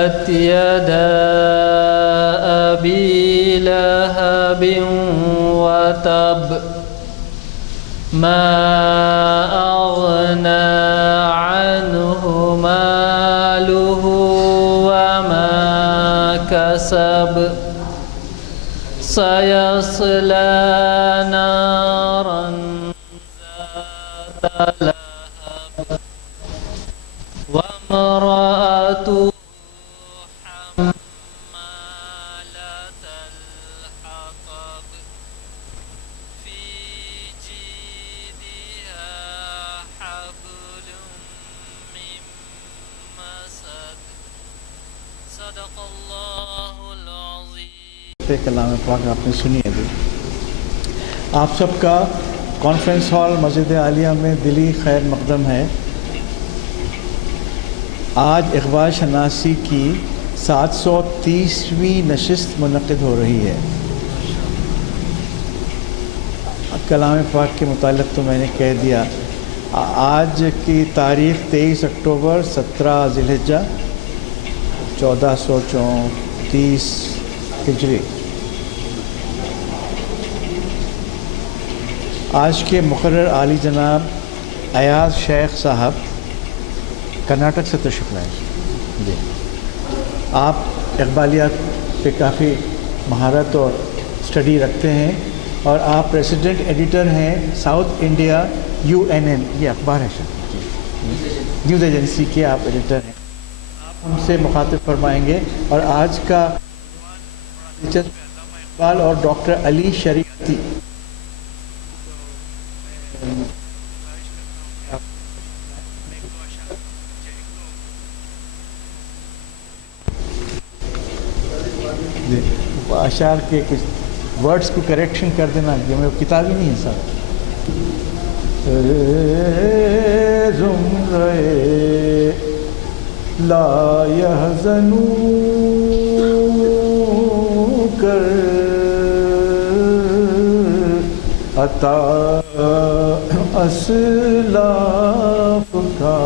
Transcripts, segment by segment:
تبت يدا أبي لهب وتب ما أغنى عنه ماله وما كسب سيصلى نارا ذات لهب وامرأته حمالة الحطب في جيدها حبل من مسد صدق الله العظيم. کلام پاک آپ نے سنی ابھی. آپ سب کا کانفرنس ہال مسجد عالیہ میں دلی خیر مقدم ہے. آج اقبال شناسی کی 730ویں نشست منعقد ہو رہی ہے. کلام پاک کے متعلق تو میں نے کہہ دیا. آج کی تاریخ 23 اکتوبر 17 ذی الحجہ 1434 ہجری. آج کے مقرر عالی جناب ایاز شیخ صاحب کرناٹک سے تشریف لائے. جی آپ اقبالیات پہ کافی مہارت اور اسٹڈی رکھتے ہیں اور آپ ریسیڈنٹ ایڈیٹر ہیں ساؤتھ انڈیا UNN یہ اخبار ہے شاید نیوز ایجنسی کے آپ ایڈیٹر ہیں. آپ ہم سے مخاطب فرمائیں گے. اور آج کا اقبال اور ڈاکٹر علی شریعتی اشعار کے کچھ ورڈز کو کریکشن کر دینا کہ میں کتاب ہی نہیں ہے سر. زمرے لا يحزنوا کر عطا اسلاف کا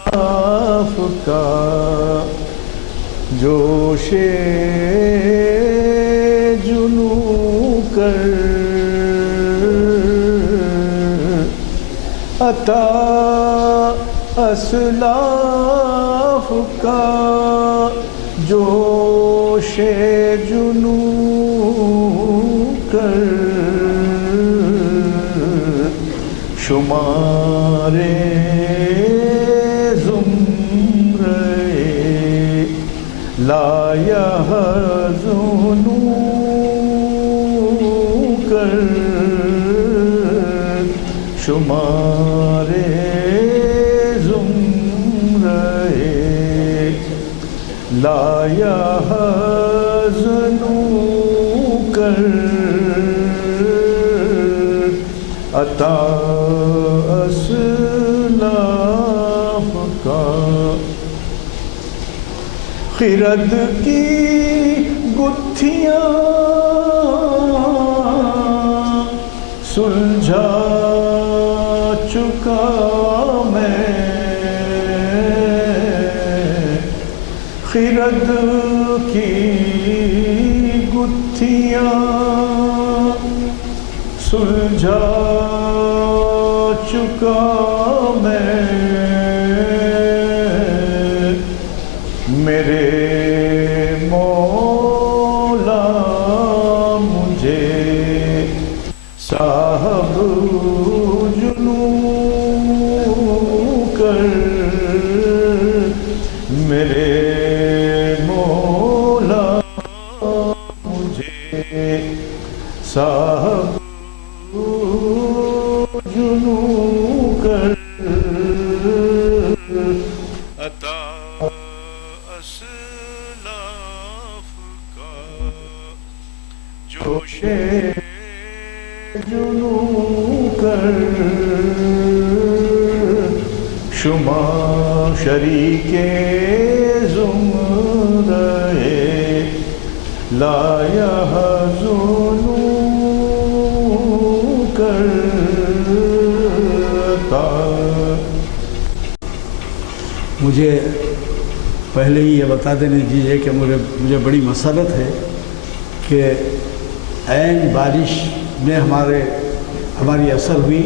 اسلاف کا جوش جنو کر عطا اسلاف کا جوش جنو کر شمار زمرے لا يحزنوا کر شمار زمرے لا يحزنوا کر عطا اسلاف کا خرد کی گتھیاں سلجھا چکا میں خرد کی گتھیاں سلجھا چکا میں میرے مولا مجھے صاحب جنو کر میرے مولا مجھے صاحب جنو کر عطا اسلاف کا جوش جنو کر شما شریک زمرے لا يحزنوا کرتا. مجھے پہلے ہی یہ بتا دینے دیجیے کہ مجھے بڑی مسرت ہے کہ عین بارش میں ہماری اثر ہوئی،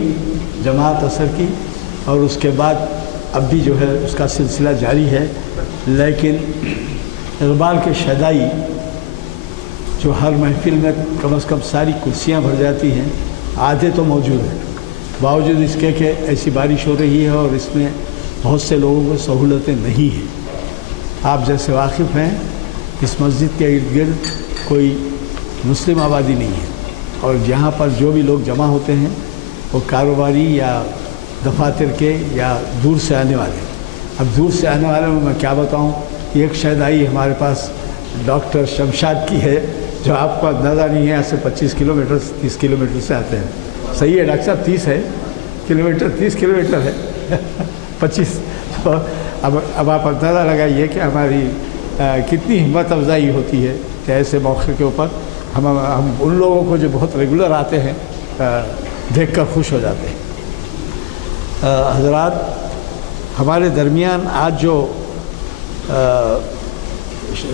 جماعت اثر کی، اور اس کے بعد اب بھی جو ہے اس کا سلسلہ جاری ہے. لیکن اقبال کے شیدائی جو ہر محفل میں کم از کم ساری کرسیاں بھر جاتی ہیں، آدھے تو موجود ہیں، باوجود اس کے کہ ایسی بارش ہو رہی ہے اور اس میں بہت سے لوگوں کو سہولتیں نہیں ہیں. آپ جیسے واقف ہیں اس مسجد کے ارد گرد کوئی مسلم آبادی نہیں ہے، اور یہاں پر جو بھی لوگ جمع ہوتے ہیں وہ کاروباری یا دفاتر کے یا دور سے آنے والے. اب دور سے آنے والوں میں کیا بتاؤں، ایک شیدائی ہمارے پاس ڈاکٹر شمشاد کی ہے جو آپ کو اندازہ نہیں ہے، یہاں سے 25 کلومیٹر 30 کلومیٹر سے آتے ہیں. صحیح ہے ڈاکٹر صاحب، 30 ہے کلومیٹر، 30 کلومیٹر ہے 25. اب آپ اندازہ لگائیے کہ ہماری کتنی ہمت افزائی ہوتی ہے کہ ایسے موقع کے اوپر ہم ان لوگوں کو جو بہت ریگولر آتے ہیں دیکھ کر خوش ہو جاتے ہیں. حضرات، ہمارے درمیان آج جو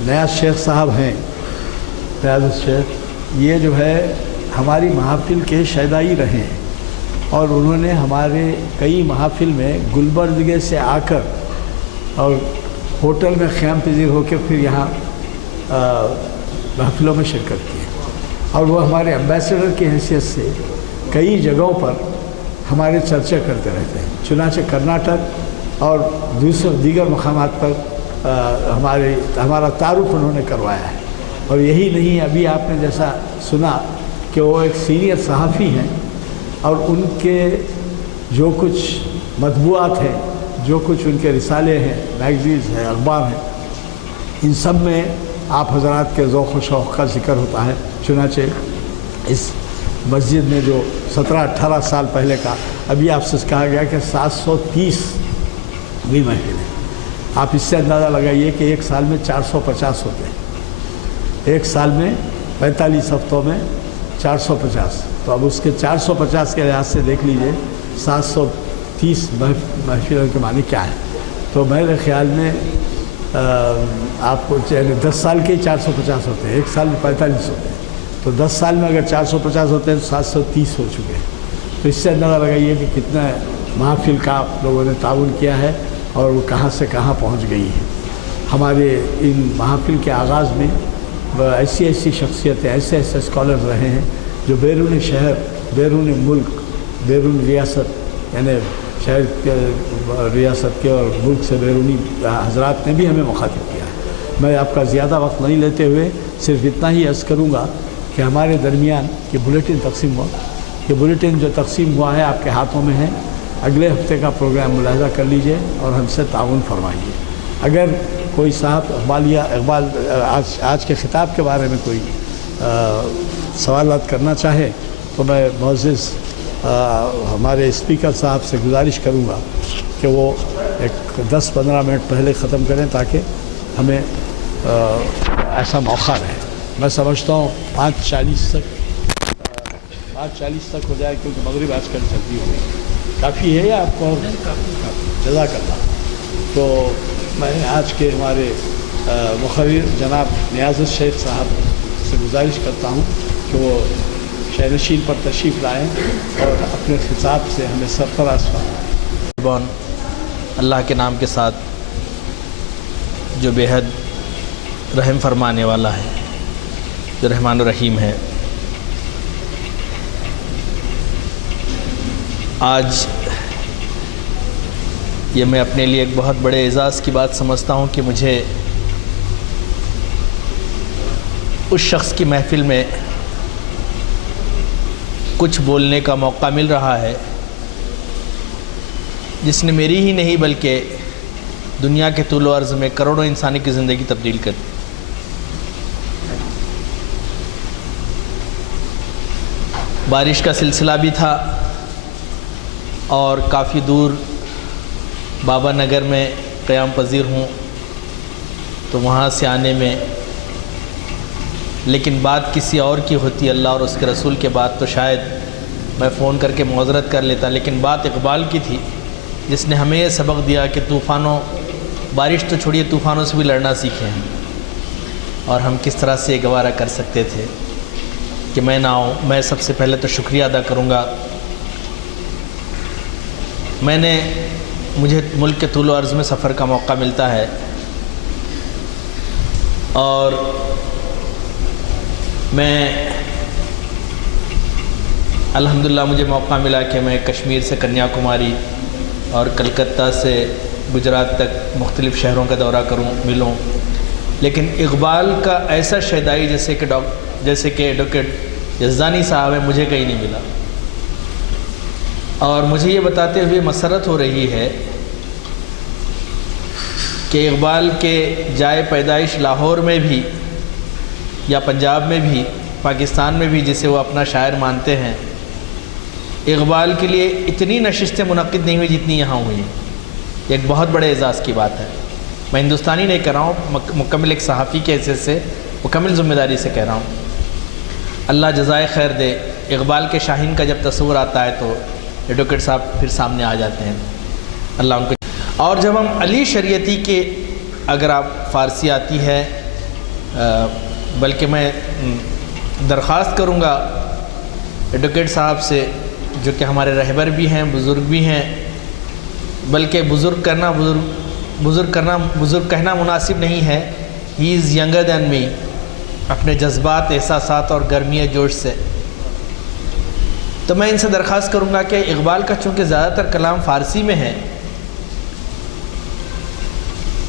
نیاز شیخ صاحب ہیں، نیاز الشیخ، یہ جو ہے ہماری محافل کے شیدائی رہے ہیں، اور انہوں نے ہمارے کئی محافل میں گلبرگہ سے آ کر اور ہوٹل میں خیام پذیر ہو کے پھر یہاں محفلوں میں شرکت کی، اور وہ ہمارے ایمبیسڈر کی حیثیت سے کئی جگہوں پر ہمارے چرچے کرتے رہتے ہیں. چنانچہ کرناٹک اور دیگر مقامات پر ہمارا تعارف انہوں نے کروایا ہے. اور یہی نہیں، ابھی آپ نے جیسا سنا کہ وہ ایک سینئر صحافی ہیں، اور ان کے جو کچھ مطبوعات ہیں، جو کچھ ان کے رسالے ہیں، میگزینز ہیں، اخبار ہیں، ان سب میں آپ حضرات کے ذوق و شوق کا ذکر ہوتا ہے. چنانچہ اس مسجد میں جو 17-18 سال پہلے کا، ابھی آپ سے کہا گیا کہ 730 بھی محفل ہیں. آپ اس سے اندازہ لگائیے کہ ایک سال میں 450 ہوتے ہیں، ایک سال میں 45 ہفتوں میں 450. تو اب اس کے 450 کے لحاظ سے دیکھ لیجئے 730 محفلوں کے معنی کیا ہے. تو میرے خیال میں آپ کو 10 سال کے 450 ہوتے ہیں، ایک سال میں 45 ہوتے ہیں. تو 10 سال میں اگر 450 ہوتے ہیں تو 730 ہو چکے ہیں. تو اس سے اندازہ لگائیے کہ کتنا محافل کا آپ لوگوں نے تعاون کیا ہے اور وہ کہاں سے کہاں پہنچ گئی ہے. ہمارے ان محافل کے آغاز میں ایسی شخصیتیں، ایسے اسکالرز رہے ہیں جو بیرون شہر، بیرون ملک، بیرون ریاست، یعنی شہر کے ریاست کے اور ملک سے بیرونی حضرات نے بھی ہمیں مخاطب کیا ہے. میں آپ کا زیادہ وقت نہیں لیتے ہوئے صرف اتنا ہی عرض کروں گا کہ ہمارے درمیان یہ بلیٹن تقسیم ہوا. یہ بلیٹن جو تقسیم ہوا ہے آپ کے ہاتھوں میں ہے. اگلے ہفتے کا پروگرام ملاحظہ کر لیجئے اور ہم سے تعاون فرمائیے. اگر کوئی صاحب اقبال آج کے خطاب کے بارے میں کوئی سوالات کرنا چاہے تو میں معزز ہمارے اسپیکر صاحب سے گزارش کروں گا کہ وہ ایک 10-15 منٹ پہلے ختم کریں تاکہ ہمیں ایسا موقع رہے. میں سمجھتا ہوں 5:40 تک ہو جائے، کیونکہ مغرب آج کل چلتی ہوئی. کافی ہے یا آپ کو؟ جزاک اللہ. تو میں آج کے ہمارے مقرر جناب نیاز الشیخ صاحب سے گزارش کرتا ہوں کہ وہ شہنشین پر تشریف لائیں اور اپنے خطاب سے ہمیں سرفراز فرمائیں. اللہ کے نام کے ساتھ جو بے حد رحم فرمانے والا ہے، جو رحمان الرحیم ہے. آج یہ میں اپنے لیے ایک بہت بڑے اعزاز کی بات سمجھتا ہوں کہ مجھے اس شخص کی محفل میں کچھ بولنے کا موقع مل رہا ہے جس نے میری ہی نہیں بلکہ دنیا کے طول و عرض میں کروڑوں انسانی کی زندگی تبدیل کر دی. بارش کا سلسلہ بھی تھا اور کافی دور بابا نگر میں قیام پذیر ہوں، تو وہاں سے آنے میں لیکن بات کسی اور کی ہوتی اللہ اور اس کے رسول کے بعد تو شاید میں فون کر کے معذرت کر لیتا، لیکن بات اقبال کی تھی جس نے ہمیں یہ سبق دیا کہ طوفانوں، بارش تو چھوڑیے، طوفانوں سے بھی لڑنا سیکھیں ہیں، اور ہم کس طرح سے یہ گوارہ کر سکتے تھے کہ میں نہ آؤں۔ میں سب سے پہلے تو شکریہ ادا کروں گا، مجھے ملک کے طول و عرض میں سفر کا موقع ملتا ہے، اور میں الحمدللہ مجھے موقع ملا کہ میں کشمیر سے کنیا کماری اور کلکتہ سے گجرات تک مختلف شہروں کا دورہ کروں، ملوں، لیکن اقبال کا ایسا شیدائی جیسے کہ ایڈوکیٹ یزدانی صاحب ہے، مجھے کہیں نہیں ملا۔ اور مجھے یہ بتاتے ہوئے مسرت ہو رہی ہے کہ اقبال کے جائے پیدائش لاہور میں بھی یا پنجاب میں بھی، پاکستان میں بھی، جسے وہ اپنا شاعر مانتے ہیں، اقبال کے لیے اتنی نشستیں منعقد نہیں ہوئی جتنی یہاں ہوئی ہیں۔ یہ ایک بہت بڑے اعزاز کی بات ہے۔ میں ہندوستانی نہیں کہہ رہا ہوں، مکمل ایک صحافی کے حیثیت سے مکمل ذمہ داری سے کہہ رہا ہوں۔ اللہ جزائے خیر دے۔ اقبال کے شاہین کا جب تصور آتا ہے تو ایڈوکیٹ صاحب پھر سامنے آ جاتے ہیں، اللہ ان کو۔ اور جب ہم علی شریعتی کے، اگر آپ فارسی آتی ہے، بلکہ میں درخواست کروں گا ایڈوکیٹ صاحب سے، جو کہ ہمارے رہبر بھی ہیں، بزرگ بھی ہیں، بلکہ بزرگ کہنا مناسب نہیں ہے، ہی از ینگر دین می، اپنے جذبات، احساسات اور گرمی جوش سے۔ تو میں ان سے درخواست کروں گا کہ اقبال کا چونکہ زیادہ تر کلام فارسی میں ہے،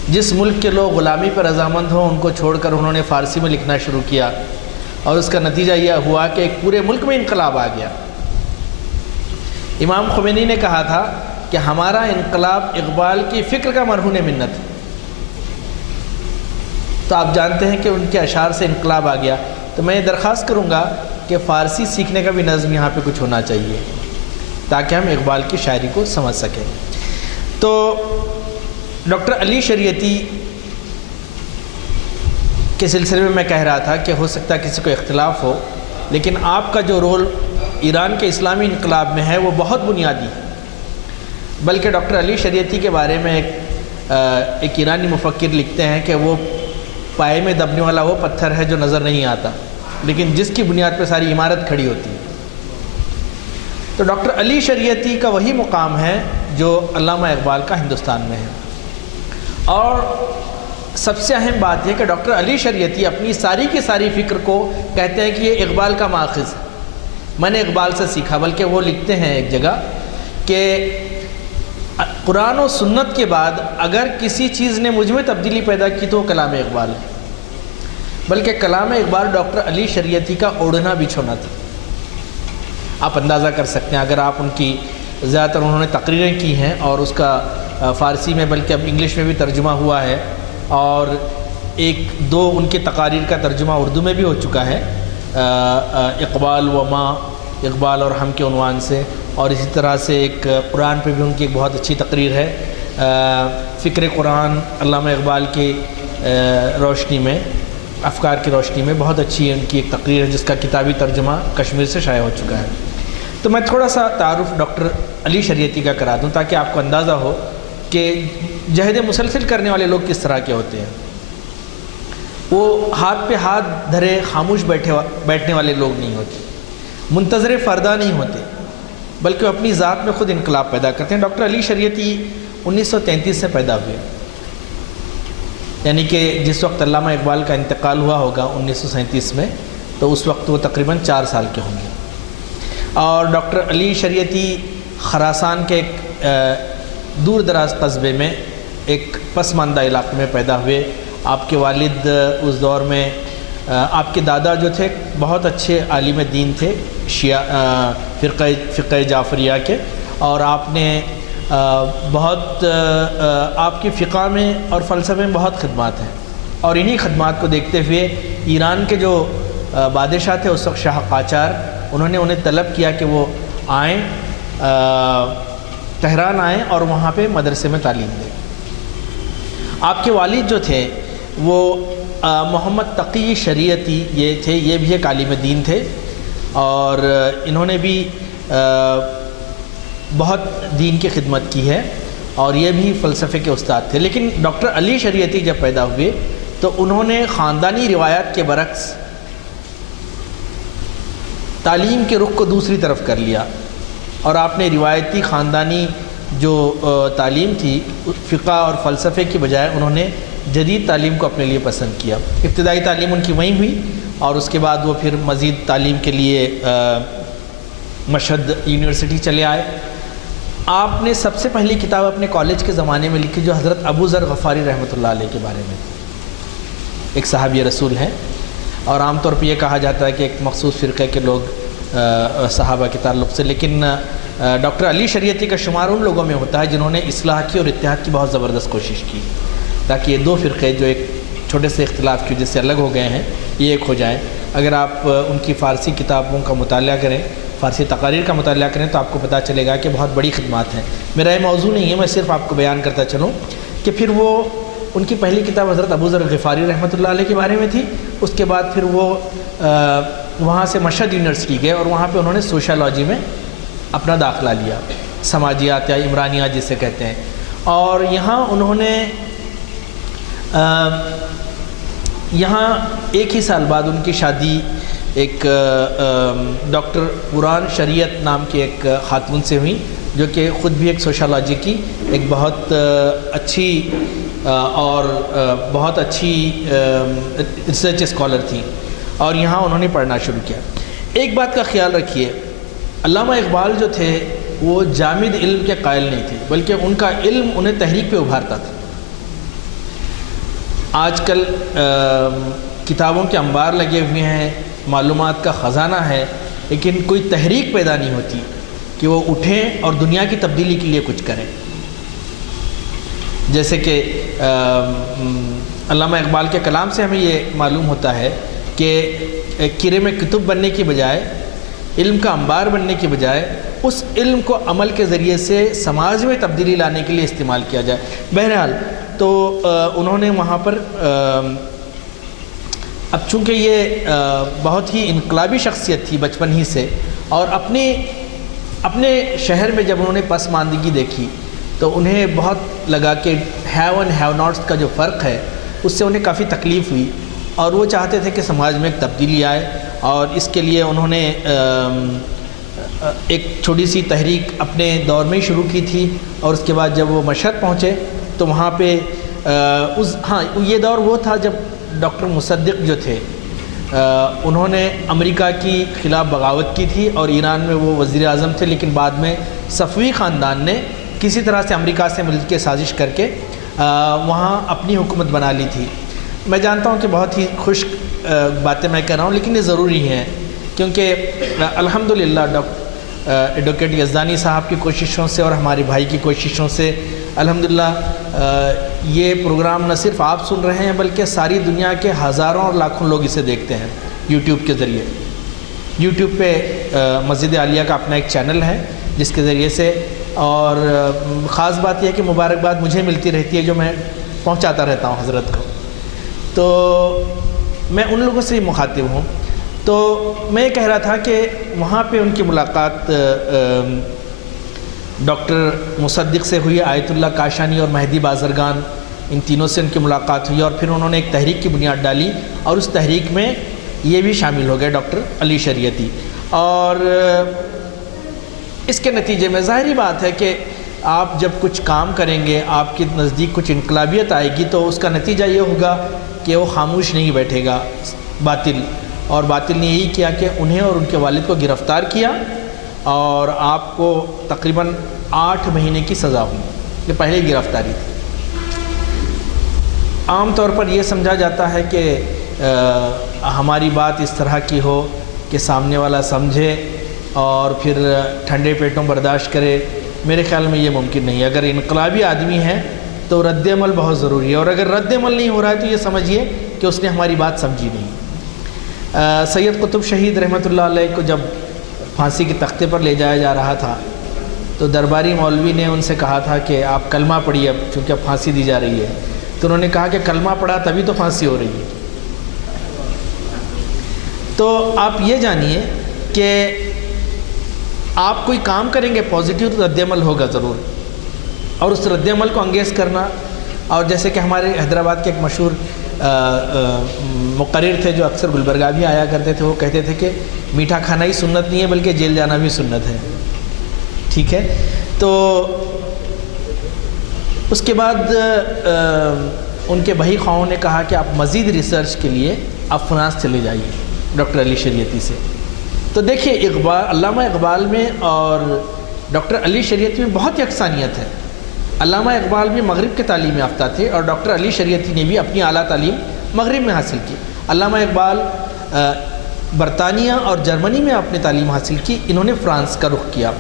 جس ملک کے لوگ غلامی پر رضامند ہوں ان کو چھوڑ کر انہوں نے فارسی میں لکھنا شروع کیا، اور اس کا نتیجہ یہ ہوا کہ ایک پورے ملک میں انقلاب آ گیا۔ امام خمینی نے کہا تھا کہ ہمارا انقلاب اقبال کی فکر کا مرہون منت ہے۔ تو آپ جانتے ہیں کہ ان کے اشعار سے انقلاب آ گیا۔ تو میں یہ درخواست کروں گا کہ فارسی سیکھنے کا بھی نظم یہاں پہ کچھ ہونا چاہیے تاکہ ہم اقبال کی شاعری کو سمجھ سکیں۔ تو ڈاکٹر علی شریعتی کے سلسلے میں میں کہہ رہا تھا کہ ہو سکتا ہے کسی کو اختلاف ہو، لیکن آپ کا جو رول ایران کے اسلامی انقلاب میں ہے وہ بہت بنیادی ہے۔ بلکہ ڈاکٹر علی شریعتی کے بارے میں ایک ایرانی مفکر لکھتے ہیں کہ وہ پائے میں دبنے والا وہ پتھر ہے جو نظر نہیں آتا، لیکن جس کی بنیاد پہ ساری عمارت کھڑی ہوتی ہے۔ تو ڈاکٹر علی شریعتی کا وہی مقام ہے جو علامہ اقبال کا ہندوستان میں ہے۔ اور سب سے اہم بات یہ کہ ڈاکٹر علی شریعتی اپنی ساری کی ساری فکر کو کہتے ہیں کہ یہ اقبال کا ماخذ ہے، میں نے اقبال سے سیکھا۔ بلکہ وہ لکھتے ہیں ایک جگہ کہ قرآن و سنت کے بعد اگر کسی چیز نے مجھ میں تبدیلی پیدا کی تو وہ کلام اقبال ہے۔ بلکہ کلام اقبال ڈاکٹر علی شریعتی کا اوڑھنا بچھونا تھا۔ آپ اندازہ کر سکتے ہیں، اگر آپ ان کی زیادہ تر انہوں نے تقریریں کی ہیں اور اس کا فارسی میں بلکہ اب انگلش میں بھی ترجمہ ہوا ہے، اور ایک دو ان کی تقاریر کا ترجمہ اردو میں بھی ہو چکا ہے، اقبال و ماں، اقبال اور ہم کے عنوان سے، اور اسی طرح سے ایک قرآن پہ بھی ان کی ایک بہت اچھی تقریر ہے، فکر قرآن علامہ اقبال کی روشنی میں، افکار کی روشنی میں، بہت اچھی ان کی ایک تقریر ہے جس کا کتابی ترجمہ کشمیر سے شائع ہو چکا ہے۔ تو میں تھوڑا سا تعارف ڈاکٹر علی شریعتی کا کرا دوں تاکہ آپ کو اندازہ ہو کہ جہد مسلسل کرنے والے لوگ کس طرح کے ہوتے ہیں۔ وہ ہاتھ پہ ہاتھ دھرے خاموش بیٹھنے والے لوگ نہیں ہوتے، منتظر فردا نہیں ہوتے، بلکہ وہ اپنی ذات میں خود انقلاب پیدا کرتے ہیں۔ ڈاکٹر علی شریعتی 1933 سے پیدا ہوئے، یعنی کہ جس وقت علامہ اقبال کا انتقال ہوا ہوگا 1937 میں، تو اس وقت وہ تقریباً 4 سال کے ہوں گے۔ اور ڈاکٹر علی شریعتی خراسان کے ایک دور دراز قصبے میں ایک پسماندہ علاقے میں پیدا ہوئے۔ آپ کے والد اس دور میں، آپ کے دادا جو تھے بہت اچھے عالم دین تھے، شیعہ فقہ جعفریہ کے، اور آپ نے بہت آپ کی فقہ میں اور فلسفے میں بہت خدمات ہیں، اور انہی خدمات کو دیکھتے ہوئے ایران کے جو بادشاہ تھے اس وقت شاہ قاجار، انہوں نے انہیں طلب کیا کہ وہ آئیں، تہران آئیں اور وہاں پہ مدرسے میں تعلیم دیں۔ آپ کے والد جو تھے وہ محمد تقی شریعتی یہ تھے، یہ بھی ایک عالم دین تھے اور انہوں نے بھی بہت دین کی خدمت کی ہے اور یہ بھی فلسفے کے استاد تھے۔ لیکن ڈاکٹر علی شریعتی جب پیدا ہوئے تو انہوں نے خاندانی روایات کے برعکس تعلیم کے رخ کو دوسری طرف کر لیا اور آپ نے روایتی خاندانی جو تعلیم تھی فقہ اور فلسفے کی بجائے انہوں نے جدید تعلیم کو اپنے لیے پسند کیا۔ ابتدائی تعلیم ان کی وہیں ہوئی اور اس کے بعد وہ پھر مزید تعلیم کے لیے مشہد یونیورسٹی چلے آئے۔ آپ نے سب سے پہلی کتاب اپنے کالج کے زمانے میں لکھی جو حضرت ابو ذر غفاری رحمۃ اللہ علیہ کے بارے میں، ایک صحابی رسول ہیں اور عام طور پہ یہ کہا جاتا ہے کہ ایک مخصوص فرقے کے لوگ صحابہ کے تعلق سے، لیکن ڈاکٹر علی شریعتی کا شمار ان لوگوں میں ہوتا ہے جنہوں نے اصلاح کی اور اتحاد کی بہت زبردست کوشش کی تاکہ یہ دو فرقے جو ایک چھوٹے سے اختلاف کی وجہ سے الگ ہو گئے ہیں یہ ایک ہو جائیں۔ اگر آپ ان کی فارسی کتابوں کا مطالعہ کریں، فارسی تقاریر کا مطالعہ کریں تو آپ کو پتہ چلے گا کہ بہت بڑی خدمات ہیں۔ میرا یہ موضوع نہیں ہے، میں صرف آپ کو بیان کرتا چلوں کہ پھر وہ ان کی پہلی کتاب حضرت ابو ذر غفاری رحمۃ اللہ علیہ کے بارے میں تھی۔ اس کے بعد پھر وہ وہاں سے مشہد یونیورسٹی گئے اور وہاں پہ انہوں نے سوشالوجی میں اپنا داخلہ لیا، سماجیات یا عمرانیات جسے کہتے ہیں، اور یہاں انہوں نے یہاں ایک ہی سال بعد ان کی شادی ایک ڈاکٹر قرآن شریعت نام کی ایک خاتون سے ہوئی جو کہ خود بھی ایک سوشالوجی کی ایک بہت اچھی اور بہت اچھی ریسرچ اسکالر تھی اور یہاں انہوں نے پڑھنا شروع کیا۔ ایک بات کا خیال رکھیے، علامہ اقبال جو تھے وہ جامد علم کے قائل نہیں تھے بلکہ ان کا علم انہیں تحریک پہ ابھارتا تھا۔ آج کل کتابوں کے انبار لگے ہوئے ہیں، معلومات کا خزانہ ہے، لیکن کوئی تحریک پیدا نہیں ہوتی کہ وہ اٹھیں اور دنیا کی تبدیلی کے لیے کچھ کریں۔ جیسے کہ علامہ اقبال کے کلام سے ہمیں یہ معلوم ہوتا ہے کہ کرے میں کتب بننے کی بجائے، علم کا انبار بننے کی بجائے اس علم کو عمل کے ذریعے سے سماج میں تبدیلی لانے کے لیے استعمال کیا جائے۔ بہرحال تو انہوں نے وہاں پر اب چونکہ یہ بہت ہی انقلابی شخصیت تھی بچپن ہی سے، اور اپنے شہر میں جب انہوں نے پسماندگی دیکھی تو انہیں بہت لگا کہ ہیو اینڈ ہیو ناٹس کا جو فرق ہے اس سے انہیں کافی تکلیف ہوئی اور وہ چاہتے تھے کہ سماج میں ایک تبدیلی آئے، اور اس کے لیے انہوں نے ایک چھوٹی سی تحریک اپنے دور میں شروع کی تھی، اور اس کے بعد جب وہ مشہد پہنچے تو وہاں پہ یہ دور وہ تھا جب ڈاکٹر مصدق جو تھے انہوں نے امریکہ کی خلاف بغاوت کی تھی اور ایران میں وہ وزیر اعظم تھے، لیکن بعد میں صفوی خاندان نے کسی طرح سے امریکہ سے مل کے سازش کر کے وہاں اپنی حکومت بنا لی تھی۔ میں جانتا ہوں کہ بہت ہی خشک باتیں میں کر رہا ہوں لیکن یہ ضروری ہیں کیونکہ الحمدللہ ایڈوکیٹ یزدانی صاحب کی کوششوں سے اور ہمارے بھائی کی کوششوں سے الحمدللہ یہ پروگرام نہ صرف آپ سن رہے ہیں بلکہ ساری دنیا کے ہزاروں اور لاکھوں لوگ اسے دیکھتے ہیں یوٹیوب کے ذریعے۔ یوٹیوب پہ مسجد عالیہ کا اپنا ایک چینل ہے جس کے ذریعے سے، اور خاص بات یہ ہے کہ مبارکباد مجھے ملتی رہتی ہے جو میں پہنچاتا رہتا ہوں حضرت کو، تو میں ان لوگوں سے مخاطب ہوں۔ تو میں یہ کہہ رہا تھا کہ وہاں پہ ان کی ملاقات ڈاکٹر مصدق سے ہوئی، آیت اللہ کاشانی اور مہدی بازرگان، ان تینوں سے ان کی ملاقات ہوئی، اور پھر انہوں نے ایک تحریک کی بنیاد ڈالی اور اس تحریک میں یہ بھی شامل ہو گئے ڈاکٹر علی شریعتی۔ اور اس کے نتیجے میں ظاہری بات ہے کہ آپ جب کچھ کام کریں گے، آپ کے نزدیک کچھ انقلابیت آئے گی تو اس کا نتیجہ یہ ہوگا کہ وہ خاموش نہیں بیٹھے گا باطل، اور باطل نے یہی کیا کہ انہیں اور ان کے والد کو گرفتار کیا اور آپ کو تقریباً 8 مہینے کی سزا ہوئی۔ یہ پہلی گرفتاری تھی۔ عام طور پر یہ سمجھا جاتا ہے کہ ہماری بات اس طرح کی ہو کہ سامنے والا سمجھے اور پھر ٹھنڈے پیٹوں برداشت کرے۔ میرے خیال میں یہ ممکن نہیں ہے۔ اگر انقلابی آدمی ہے تو رد عمل بہت ضروری ہے، اور اگر رد عمل نہیں ہو رہا ہے تو یہ سمجھیے کہ اس نے ہماری بات سمجھی نہیں۔ سید قطب شہید رحمۃ اللہ علیہ کو جب پھانسی کے تختے پر لے جایا جا رہا تھا تو درباری مولوی نے ان سے کہا تھا کہ آپ کلمہ پڑھیے اب چونکہ اب پھانسی دی جا رہی ہے، تو انہوں نے کہا کہ کلمہ پڑھا تبھی تو پھانسی ہو رہی ہے۔ تو آپ یہ جانیے کہ آپ کوئی کام کریں گے پازیٹیو تو رد عمل ہوگا ضرور، اور اس رد عمل کو انگیز کرنا۔ اور جیسے کہ ہمارے حیدرآباد کے ایک مشہور مقرر تھے جو اکثر گلبرگہ بھی آیا کرتے تھے، وہ کہتے تھے کہ میٹھا کھانا ہی سنت نہیں ہے بلکہ جیل جانا بھی سنت ہے، ٹھیک ہے۔ تو اس کے بعد ان کے بھائی خواہوں نے کہا کہ آپ مزید ریسرچ کے لیے آپ فرانس چلے جائیے ڈاکٹر علی شریعتی سے۔ تو دیکھیے علامہ اقبال میں اور ڈاکٹر علی شریعتی میں بہت یکسانیت ہے۔ علامہ اقبال بھی مغرب کے تعلیم یافتہ تھے اور ڈاکٹر علی شریعتی نے بھی اپنی اعلیٰ تعلیم مغرب میں حاصل کی۔ علامہ اقبال برطانیہ اور جرمنی میں اپنی تعلیم حاصل کی، انہوں نے فرانس کا رخ کیا۔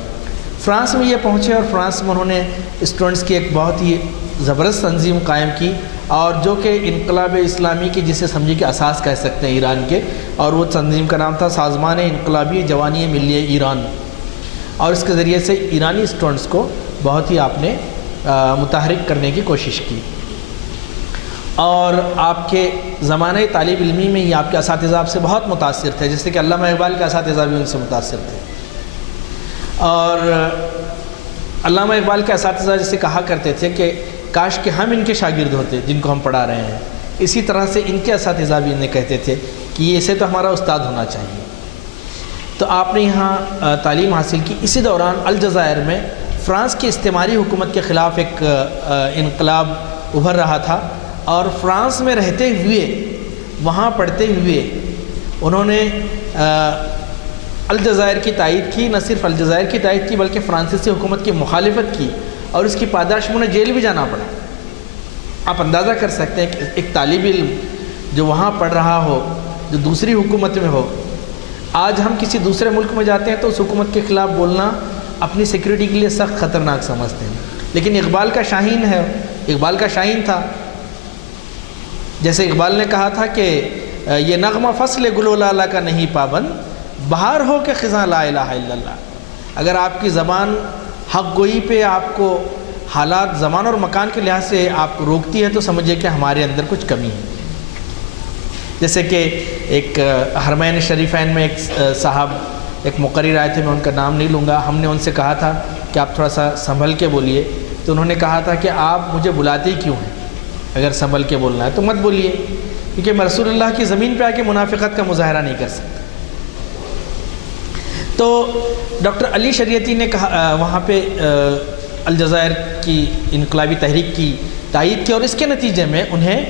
فرانس میں یہ پہنچے اور فرانس میں انہوں نے اسٹوڈنٹس کی ایک بہت ہی زبردست تنظیم قائم کی، اور جو کہ انقلاب اسلامی کی جسے سمجھے کہ اساس کہہ سکتے ہیں ایران کے، اور وہ تنظیم کا نام تھا سازمان انقلابی جوانی ملیہ ایران، اور اس کے ذریعے سے ایرانی اسٹوڈنٹس کو بہت ہی آپ نے متحرک کرنے کی کوشش کی۔ اور آپ کے زمانہ طالب علمی میں ہی آپ کے اساتذہ آپ سے بہت متاثر تھے، جیسے کہ علامہ اقبال کے اساتذہ بھی ان سے متاثر تھے، اور علامہ اقبال کے اساتذہ جسے کہا کرتے تھے کہ کاش کہ ہم ان کے شاگرد ہوتے جن کو ہم پڑھا رہے ہیں، اسی طرح سے ان کے اساتذہ بھی انہیں کہتے تھے کہ یہ اسے تو ہمارا استاد ہونا چاہیے۔ تو آپ نے یہاں تعلیم حاصل کی۔ اسی دوران الجزائر میں فرانس کی استعماری حکومت کے خلاف ایک انقلاب ابھر رہا تھا، اور فرانس میں رہتے ہوئے وہاں پڑھتے ہوئے انہوں نے الجزائر کی تائید کی، نہ صرف الجزائر کی تائید کی بلکہ فرانسیسی حکومت کی مخالفت کی، اور اس کی پاداش میں انہیں جیل بھی جانا پڑا۔ آپ اندازہ کر سکتے ہیں کہ ایک طالب علم جو وہاں پڑھ رہا ہو، جو دوسری حکومت میں ہو، آج ہم کسی دوسرے ملک میں جاتے ہیں تو اس حکومت کے خلاف بولنا اپنی سیکیورٹی کے لیے سخت خطرناک سمجھتے ہیں، لیکن اقبال کا شاہین ہے، اقبال کا شاہین تھا۔ جیسے اقبال نے کہا تھا کہ یہ نغمہ فصل گل و لالہ کا نہیں پابند، بہار ہو کہ خزاں لا الہ الا اللہ۔ اگر آپ کی زبان حق گوئی پہ آپ کو حالات زمان اور مکان کے لحاظ سے آپ کو روکتی ہے تو سمجھیے کہ ہمارے اندر کچھ کمی ہے۔ جیسے کہ ایک حرمین شریفین میں ایک صاحب ایک مقرر آئے تھے، میں ان کا نام نہیں لوں گا، ہم نے ان سے کہا تھا کہ آپ تھوڑا سا سنبھل کے بولیے، تو انہوں نے کہا تھا کہ آپ مجھے بلاتے ہی کیوں ہیں؟ اگر سنبھل کے بولنا ہے تو مت بولیے، کیونکہ میں رسول اللہ کی زمین پہ آ کے منافقت کا مظاہرہ نہیں کر سکتا۔ تو ڈاکٹر علی شریعتی نے کہا وہاں پہ الجزائر کی انقلابی تحریک کی تائید کی، اور اس کے نتیجے میں انہیں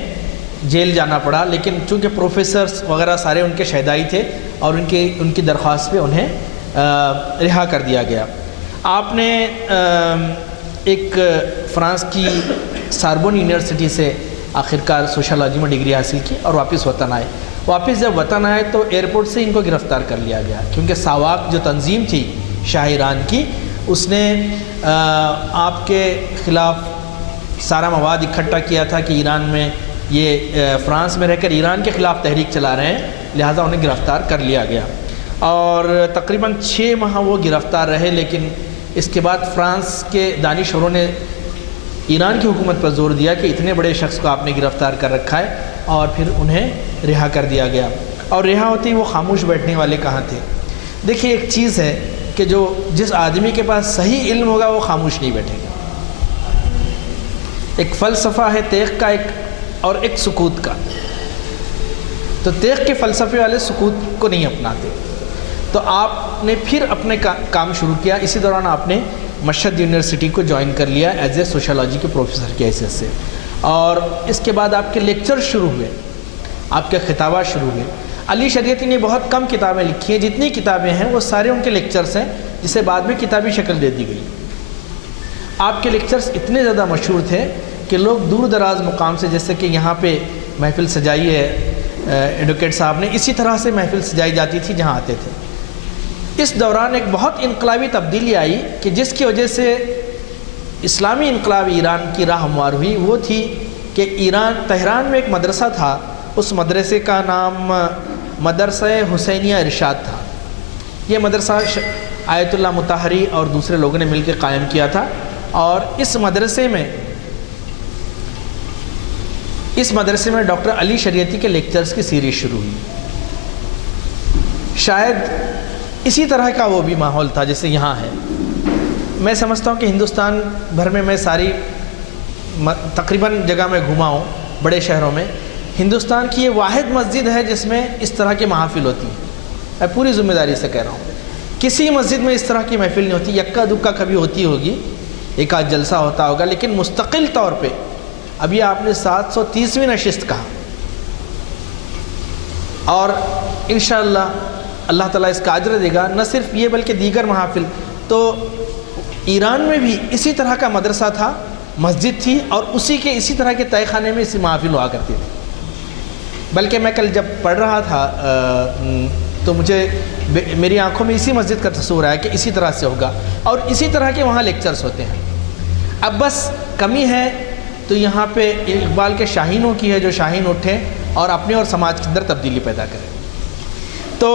جیل جانا پڑا، لیکن چونکہ پروفیسرز وغیرہ سارے ان کے شہدائی تھے اور ان کی درخواست پہ انہیں رہا کر دیا گیا۔ آپ نے ایک فرانس کی ساربون یونیورسٹی سے آخرکار سوشالوجی میں ڈگری حاصل کی اور واپس وطن آئے۔ واپس جب وطن آئے تو ایئرپورٹ سے ان کو گرفتار کر لیا گیا، کیونکہ ساواک جو تنظیم تھی شاہ ایران کی، اس نے آپ کے خلاف سارا مواد اکٹھا کیا تھا کہ ایران میں یہ فرانس میں رہ کر ایران کے خلاف تحریک چلا رہے ہیں، لہٰذا انہیں گرفتار کر لیا گیا، اور تقریباً 6 ماہ وہ گرفتار رہے۔ لیکن اس کے بعد فرانس کے دانشوروں نے ایران کی حکومت پر زور دیا کہ اتنے بڑے شخص کو آپ نے گرفتار کر رکھا ہے، اور پھر انہیں رہا کر دیا گیا۔ اور رہا ہوتے ہی وہ خاموش بیٹھنے والے کہاں تھے؟ دیکھیے ایک چیز ہے کہ جس آدمی کے پاس صحیح علم ہوگا وہ خاموش نہیں بیٹھے گا۔ ایک فلسفہ ہے تیغ کا اور ایک سکوت کا، تو تیغ کے فلسفے والے سکوت کو نہیں اپناتے۔ تو آپ نے پھر اپنے کام شروع کیا۔ اسی دوران آپ نے مشہد یونیورسٹی کو جوائن کر لیا ایز اے سوشالوجی کے پروفیسر کی حیثیت سے، اور اس کے بعد آپ کے لیکچر شروع ہوئے، آپ کے خطابات شروع ہوئے۔ علی شریعتی نے بہت کم کتابیں لکھی ہیں، جتنی کتابیں ہیں وہ سارے ان کے لیکچرز ہیں، جسے بعد میں کتابی شکل دے دی گئی۔ آپ کے لیکچرز اتنے زیادہ مشہور تھے کہ لوگ دور دراز مقام سے، جیسے کہ یہاں پہ محفل سجائی ہے ایڈوکیٹ صاحب نے، اسی طرح سے محفل سجائی جاتی تھی جہاں آتے تھے۔ اس دوران ایک بہت انقلابی تبدیلی آئی کہ جس کی وجہ سے اسلامی انقلاب ایران کی راہ ہموار ہوئی، وہ تھی کہ تہران میں ایک مدرسہ تھا، اس مدرسے کا نام مدرسہ حسینیہ ارشاد تھا۔ یہ مدرسہ آیت اللہ مطہری اور دوسرے لوگوں نے مل کے قائم کیا تھا، اور اس مدرسے میں اس مدرسے میں ڈاکٹر علی شریعتی کے لیکچرز کی سیریز شروع ہوئی. شاید اسی طرح کا وہ بھی ماحول تھا جیسے یہاں ہے. میں سمجھتا ہوں کہ ہندوستان بھر میں ساری تقریباً جگہ میں گھوما ہوں بڑے شہروں میں. ہندوستان کی یہ واحد مسجد ہے جس میں اس طرح کی محافل ہوتی ہیں. میں پوری ذمہ داری سے کہہ رہا ہوں, کسی مسجد میں اس طرح کی محفل نہیں ہوتی. یکا دکا کبھی ہوتی ہوگی, ایک آدھ جلسہ ہوتا ہوگا, لیکن مستقل طور پہ. ابھی آپ نے 730ویں نشست کہا, اور انشاءاللہ اللہ تعالیٰ اس کا اجر دے گا. نہ صرف یہ بلکہ دیگر محافل. تو ایران میں بھی اسی طرح کا مدرسہ تھا, مسجد تھی, اور اسی طرح کے تہہ خانے میں اسی محافل ہوا کرتی تھی. بلکہ میں کل جب پڑھ رہا تھا تو مجھے میری آنکھوں میں اسی مسجد کا تصور آیا کہ اسی طرح سے ہوگا, اور اسی طرح کے وہاں لیکچرز ہوتے ہیں. اب بس کمی ہے تو یہاں پہ اقبال کے شاہینوں کی ہے, جو شاہین اٹھیں اور اپنے اور سماج کے اندر تبدیلی پیدا کریں. تو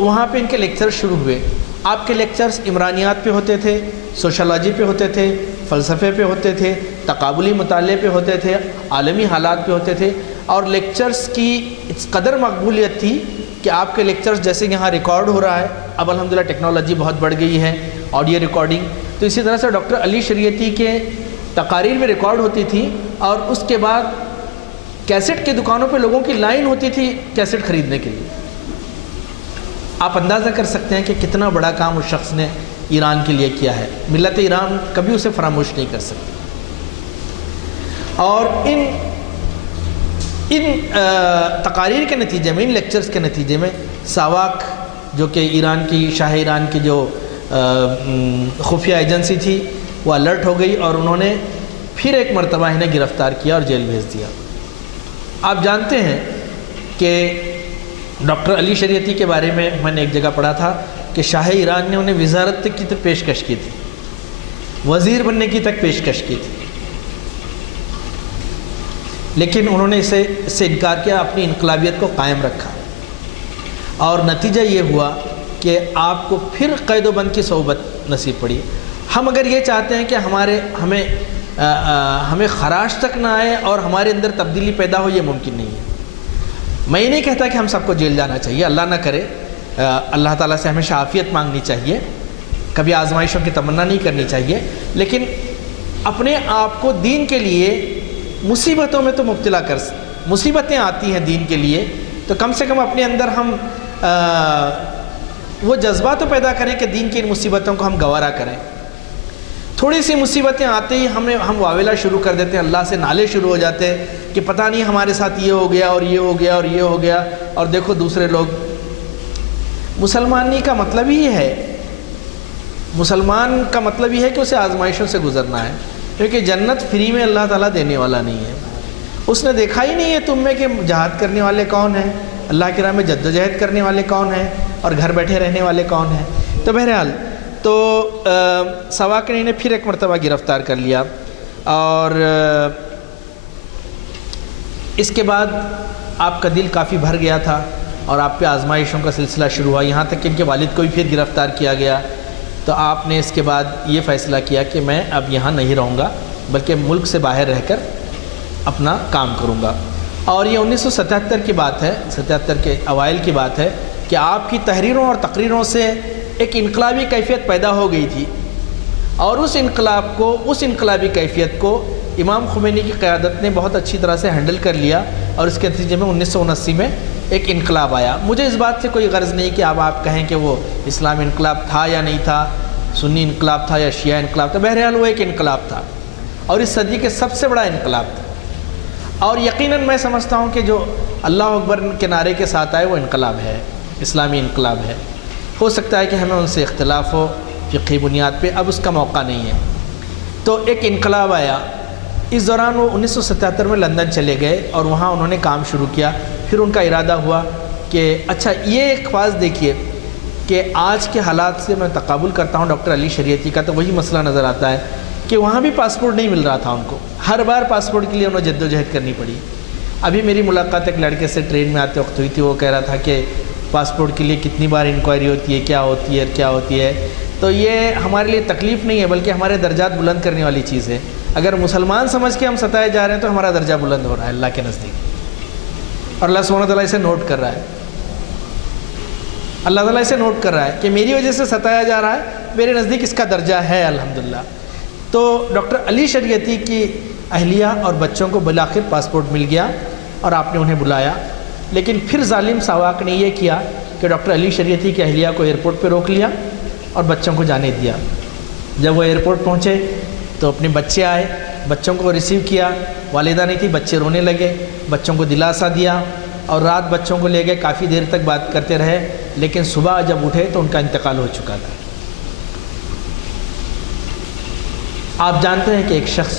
وہاں پہ ان کے لیکچر شروع ہوئے. آپ کے لیکچرز عمرانیات پہ ہوتے تھے, سوشالوجی پہ ہوتے تھے, فلسفے پہ ہوتے تھے, تقابلی مطالعے پہ ہوتے تھے, عالمی حالات پہ ہوتے تھے. اور لیکچرز کی اس قدر مقبولیت تھی کہ آپ کے لیکچرز جیسے یہاں ریکارڈ ہو رہا ہے. اب الحمدللہ ٹیکنالوجی بہت بڑھ گئی ہے, آڈیو ریکارڈنگ. تو اسی طرح سے ڈاکٹر علی شریعتی کے تقاریر میں ریکارڈ ہوتی تھی, اور اس کے بعد کیسٹ کی دکانوں پہ لوگوں کی لائن ہوتی تھی کیسٹ خریدنے کے لیے. آپ اندازہ کر سکتے ہیں کہ کتنا بڑا کام اس شخص نے ایران کے لیے کیا ہے. ملت ایران کبھی اسے فراموش نہیں کر سکتی. اور ان تقاریر کے نتیجے میں, ان لیکچرز کے نتیجے میں ساواک جو کہ ایران کی شاہ ایران کی جو خفیہ ایجنسی تھی وہ الرٹ ہو گئی, اور انہوں نے پھر ایک مرتبہ انہیں گرفتار کیا اور جیل بھیج دیا. آپ جانتے ہیں کہ ڈاکٹر علی شریعتی کے بارے میں نے ایک جگہ پڑھا تھا کہ شاہ ایران نے انہیں وزارت تک کی تک پیشکش کی تھی, وزیر بننے کی تک پیشکش کی تھی, لیکن انہوں نے اس سے انکار کیا, اپنی انقلابیت کو قائم رکھا. اور نتیجہ یہ ہوا کہ آپ کو پھر قید و بند کی صحبت نصیب پڑی. ہم اگر یہ چاہتے ہیں کہ ہمیں خراش تک نہ آئے اور ہمارے اندر تبدیلی پیدا ہو, یہ ممکن نہیں ہے. میں یہ نہیں کہتا کہ ہم سب کو جیل جانا چاہیے, اللہ نہ کرے. اللہ تعالیٰ سے ہمیشہ عافیت مانگنی چاہیے, کبھی آزمائشوں کی تمنا نہیں کرنی چاہیے, لیکن اپنے آپ کو دین کے لیے مصیبتوں میں تو مبتلا مصیبتیں آتی ہیں دین کے لیے, تو کم سے کم اپنے اندر ہم وہ جذبہ تو پیدا کریں کہ دین کی ان مصیبتوں کو ہم گوارا کریں. تھوڑی سی مصیبتیں آتے ہی ہم واویلا شروع کر دیتے ہیں, اللہ سے نالے شروع ہو جاتے ہیں کہ پتہ نہیں ہمارے ساتھ یہ ہو گیا اور یہ ہو گیا اور یہ ہو گیا, اور دیکھو دوسرے لوگ. مسلمانی کا مطلب ہی ہے, مسلمان کا مطلب یہ ہے کہ اسے آزمائشوں سے گزرنا ہے, کیونکہ جنت فری میں اللہ تعالیٰ دینے والا نہیں ہے. اس نے دیکھا ہی نہیں ہے تم میں کہ جہاد کرنے والے کون ہیں, اللہ کی راہ میں جد و جہد کرنے والے کون ہیں, اور گھر بیٹھے رہنے والے کون ہیں. تو بہرحال تو ساواک نے انہیں پھر ایک مرتبہ گرفتار کر لیا, اور اس کے بعد آپ کا دل کافی بھر گیا تھا اور آپ پہ آزمائشوں کا سلسلہ شروع ہوا, یہاں تک کہ ان کے والد کو بھی پھر گرفتار کیا گیا. تو آپ نے اس کے بعد یہ فیصلہ کیا کہ میں اب یہاں نہیں رہوں گا, بلکہ ملک سے باہر رہ کر اپنا کام کروں گا. اور یہ 1977 کی بات ہے, 77 کے اوائل کی بات ہے کہ آپ کی تحریروں اور تقریروں سے ایک انقلابی کیفیت پیدا ہو گئی تھی, اور اس انقلابی کیفیت کو امام خمینی کی قیادت نے بہت اچھی طرح سے ہینڈل کر لیا, اور اس کے نتیجے میں 1979 میں ایک انقلاب آیا. مجھے اس بات سے کوئی غرض نہیں کہ آپ کہیں کہ وہ اسلامی انقلاب تھا یا نہیں تھا, سنی انقلاب تھا یا شیعہ انقلاب تھا. بہرحال وہ ایک انقلاب تھا, اور اس صدی کے سب سے بڑا انقلاب تھا. اور یقیناً میں سمجھتا ہوں کہ جو اللہ اکبر کے نعرے کے ساتھ آئے وہ انقلاب ہے, اسلامی انقلاب ہے. ہو سکتا ہے کہ ہمیں ان سے اختلاف ہو فقہی بنیاد پہ, اب اس کا موقع نہیں ہے. تو ایک انقلاب آیا. اس دوران وہ 1977 میں لندن چلے گئے اور وہاں انہوں نے کام شروع کیا. پھر ان کا ارادہ ہوا کہ اچھا یہ ایک خاص دیکھیے کہ آج کے حالات سے میں تقابل کرتا ہوں ڈاکٹر علی شریعتی کا, تو وہی مسئلہ نظر آتا ہے کہ وہاں بھی پاسپورٹ نہیں مل رہا تھا ان کو, ہر بار پاسپورٹ کے لیے انہیں جد و جہد کرنی پڑی. ابھی میری ملاقات ایک لڑکے سے ٹرین میں آتے وقت ہوئی تھی, وہ کہہ رہا تھا کہ پاسپورٹ کے لیے کتنی بار انکوائری ہوتی ہے, کیا ہوتی ہے. تو یہ ہمارے لیے تکلیف نہیں ہے بلکہ ہمارے درجات بلند کرنے والی چیز ہے. اگر مسلمان سمجھ کے ہم ستائے جا رہے ہیں تو ہمارا درجہ بلند ہو رہا ہے اللہ کے نزدیک، اور اللہ سبحانہ تعالیٰ اسے نوٹ کر رہا ہے۔ اللہ تعالیٰ اسے نوٹ کر رہا ہے کہ میری وجہ سے ستایا جا رہا ہے، میرے نزدیک اس کا درجہ ہے الحمدللہ۔ تو ڈاکٹر علی شریعتی کی اہلیہ اور بچوں کو بالآخر پاسپورٹ مل گیا اور آپ نے انہیں بلایا، لیکن پھر ظالم ساواک نے یہ کیا کہ ڈاکٹر علی شریعتی کی اہلیہ کو ایئرپورٹ پہ روک لیا اور بچوں کو جانے دیا۔ جب وہ ایئرپورٹ پہنچے تو اپنے بچے آئے، بچوں کو ریسیو کیا، والدہ نہیں تھی، بچے رونے لگے، بچوں کو دلاسا دیا اور رات بچوں کو لے گئے، کافی دیر تک بات کرتے رہے، لیکن صبح جب اٹھے تو ان کا انتقال ہو چکا تھا۔ آپ جانتے ہیں کہ ایک شخص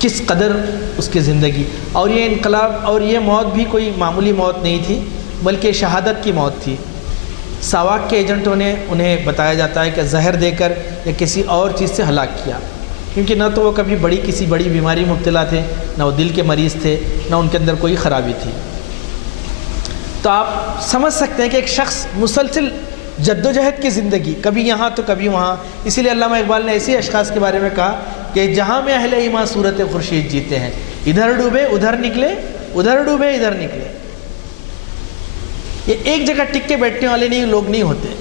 کس قدر اس کی زندگی، اور یہ انقلاب اور یہ موت بھی کوئی معمولی موت نہیں تھی بلکہ شہادت کی موت تھی۔ ساواک کے ایجنٹوں نے انہیں بتایا جاتا ہے کہ زہر دے کر یا کسی اور چیز سے ہلاک کیا، کیونکہ نہ تو وہ کبھی کسی بڑی بیماری مبتلا تھے، نہ وہ دل کے مریض تھے، نہ ان کے اندر کوئی خرابی تھی۔ تو آپ سمجھ سکتے ہیں کہ ایک شخص مسلسل جد و جہد کی زندگی، کبھی یہاں تو کبھی وہاں۔ اسی لیے علامہ اقبال نے ایسے اشخاص کے بارے میں کہا کہ جہاں میں اہل ایمان صورت خورشید جیتے ہیں، ادھر ڈوبے ادھر نکلے، ادھر ڈوبے ادھر نکلے۔ یہ ایک جگہ ٹک کے بیٹھنے والے لوگ نہیں ہوتے۔